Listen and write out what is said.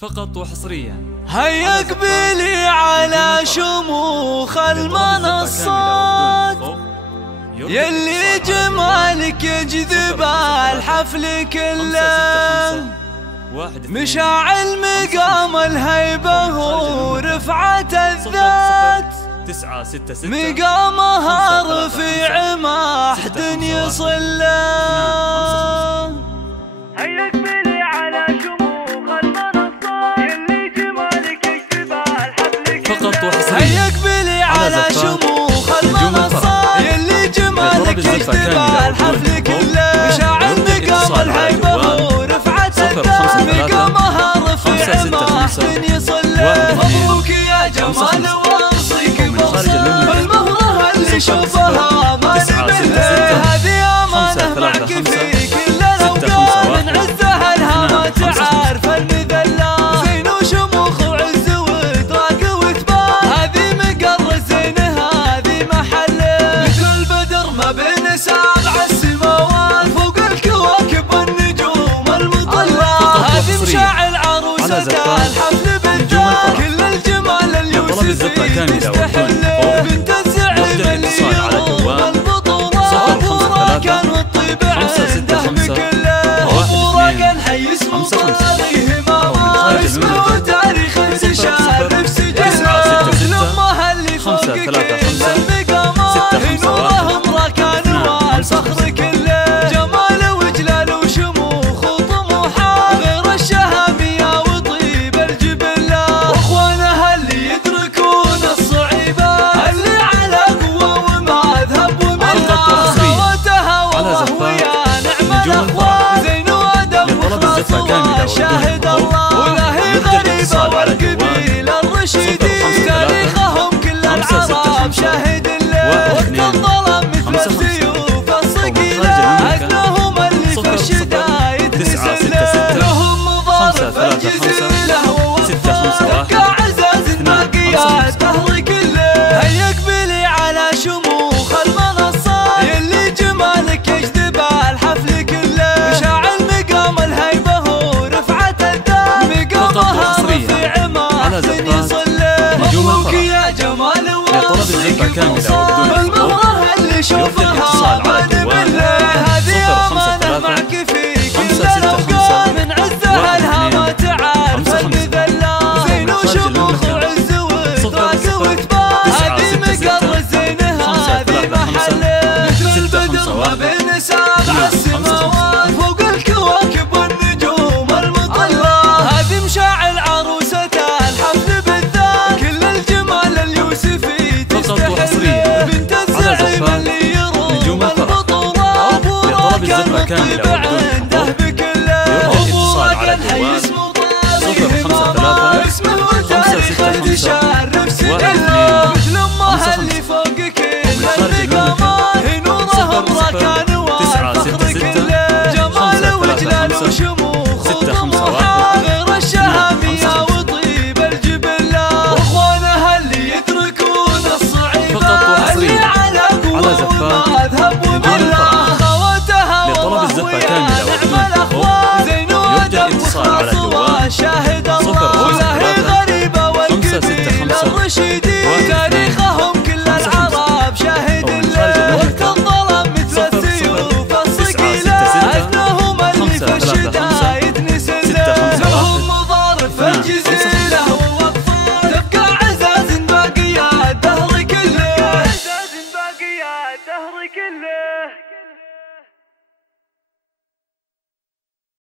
فقط وحصريا. هيا قبلي على شموخ المنصات يلي جمالك يجذب الحفل كله، مشاعل مقام الهيبة ورفعة الذات، مقامها رفيع ما أحد يصله. هيا قبلي على شموخ المنصات يلي جمالك يجذب الحفل كله، فقط وحصريا. هيا قبلي على شموخ المنصات يلي جمالك يجذب الحفل كله، مشاعل مقام الهيبة ورفعة الذات، مقامها رفيع ما أحد يصله. مبروك يا جمال وانصيك بالمهرة اللي شوفها ما نمله، هذه أمانة معك في كل الأوقات، من عزها لها ما تعرف المذلة، زين وشموخ وعز وإدراك وإثبات، هذه مقر الزين هذه محله، مثل البدر ما بين سابع السماوات، فوق الكواكب والنجوم المطلة، هذه مشاعل عروسة الحفل بالذات، كل الجمال اليوسفي يستحله، بنت الزعيم اللي يروم البطولات، وراكن والطيب عنده بكله، وراكن حي اسمه طاريه ماما، اسمه وتاريخ تشارف سجله، لامها اللي فوق كل المقامات، نورهم راكن والفخر كله، جمال وجلال وشموخ وطموحات، غير الشهامية وطيب الجبله، واخوانها اللي يدركون الصعيبات، اللي على قوة ومذهب وملة، خواتها والله ويا نعم الاخوان، زين وادب وخلاص وشاهد الله، ولاهي غريبة والقبيلة الرشيدين، تاريخهم كل العرب شاهد له، وقت الظلام مثل السيوف الصقيلة، عزلهم اللي في الشدايد نسله، لهم مضارب الجزيلة